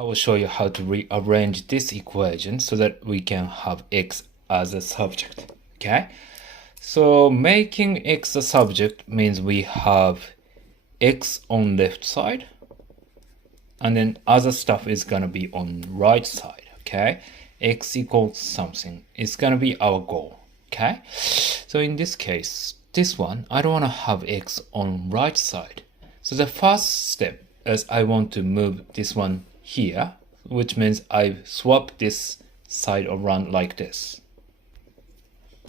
I will show you how to rearrange this equation so that we can have x as a subject. Okay, so making x a subject means we have x on left side and then other stuff is gonna be on right side. Okay, x equals something. It's gonna be our goal. Okay, so in this case, this one, I don't want to have x on right side. So the first step is I want to move this one here, which means I swap this side around like this.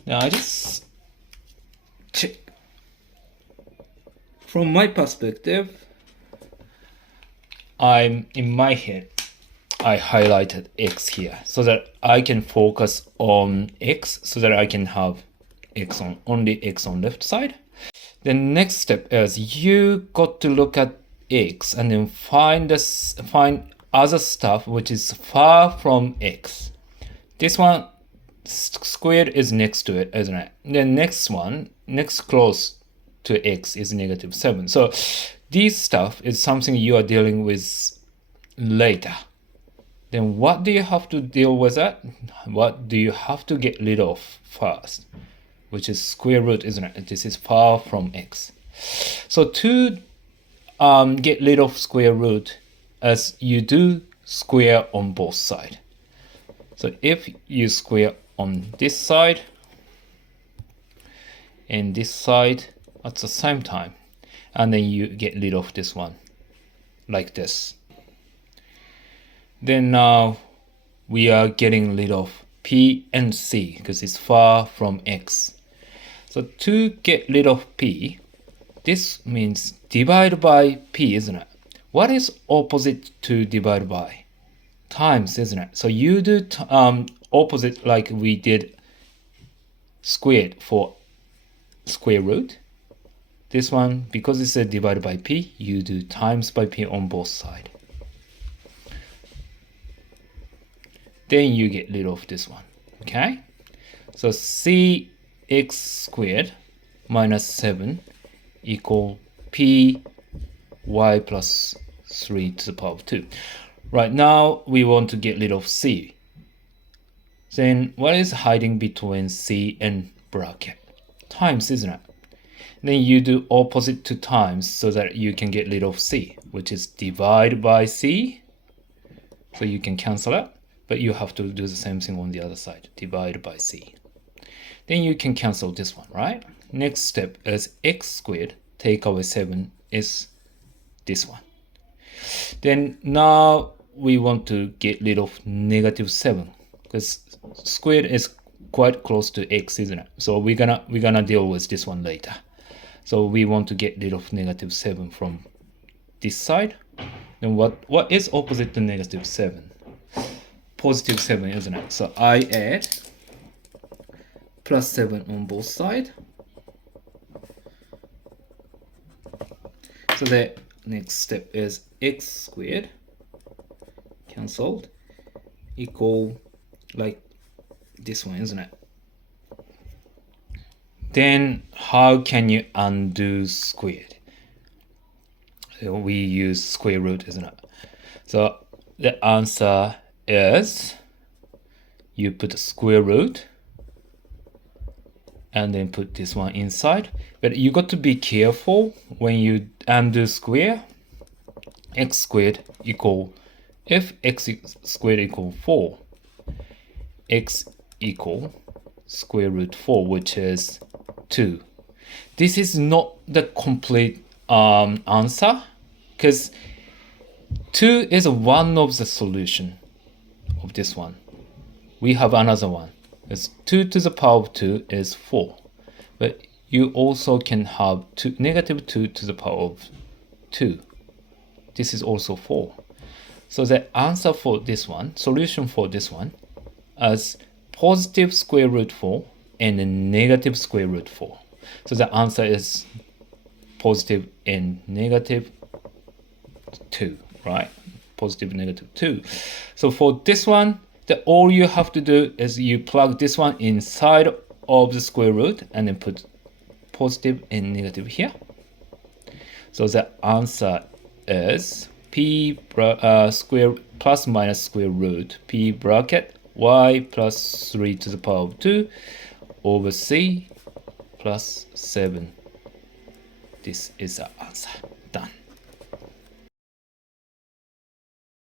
Now I just check. From my perspective, in my head, I highlighted x here so that I can focus on x so that I can have only x on left side. The next step is you got to look at x and then find other stuff which is far from x. This one squared is next to it, isn't it? The next one, next close to x is -7. So this stuff is something you are dealing with later. Then what do you have to deal with that? What do you have to get rid of first? Which is square root, isn't it? This is far from x. So to get rid of square root, as you do square on both sides. So if you square on this side and this side at the same time, and then you get rid of this one like this. Then now we are getting rid of p and c because it's far from x. So to get rid of p, this means divide by p, isn't it? What is opposite to divide by? Times, isn't it? So you do opposite like we did squared for square root. This one, because it's a divided by p, you do times by p on both sides. Then you get rid of this one. Okay? So cx squared minus 7 equal p y plus 3 to the power of 2. Right now, we want to get rid of c. Then what is hiding between c and bracket? Times, isn't it? Then you do opposite to times so that you can get rid of c, which is divide by c. So you can cancel it, but you have to do the same thing on the other side, divide by c. Then you can cancel this one, right? Next step is x squared, take away 7 is this one. Then now we want to get rid of -7 because squared is quite close to x, isn't it? So we're gonna deal with this one later. So we want to get rid of -7 from this side. Then what is opposite to -7? +7, isn't it? So I add +7 on both sides. So the next step is x squared cancelled equal like this one, isn't it? Then how can you undo squared? So we use square root, isn't it? So the answer is you put square root and then put this one inside. But you got to be careful when you undo square. X squared equal, if x squared equal 4, x equal square root 4, which is 2. This is not the complete answer because 2 is one of the solution of this one. We have another one. It's 2 to the power of 2 is 4. But you also can have -2 to the power of 2. This is also 4. So the answer for this one, solution for this one, is positive square root 4 and a negative square root 4. So the answer is positive and -2, right? Positive -2. So for this one, all you have to do is you plug this one inside of the square root and then put positive and negative here. So the answer is p square plus minus square root p bracket y plus 3 to the power of 2 over c plus 7. This is the answer. Done.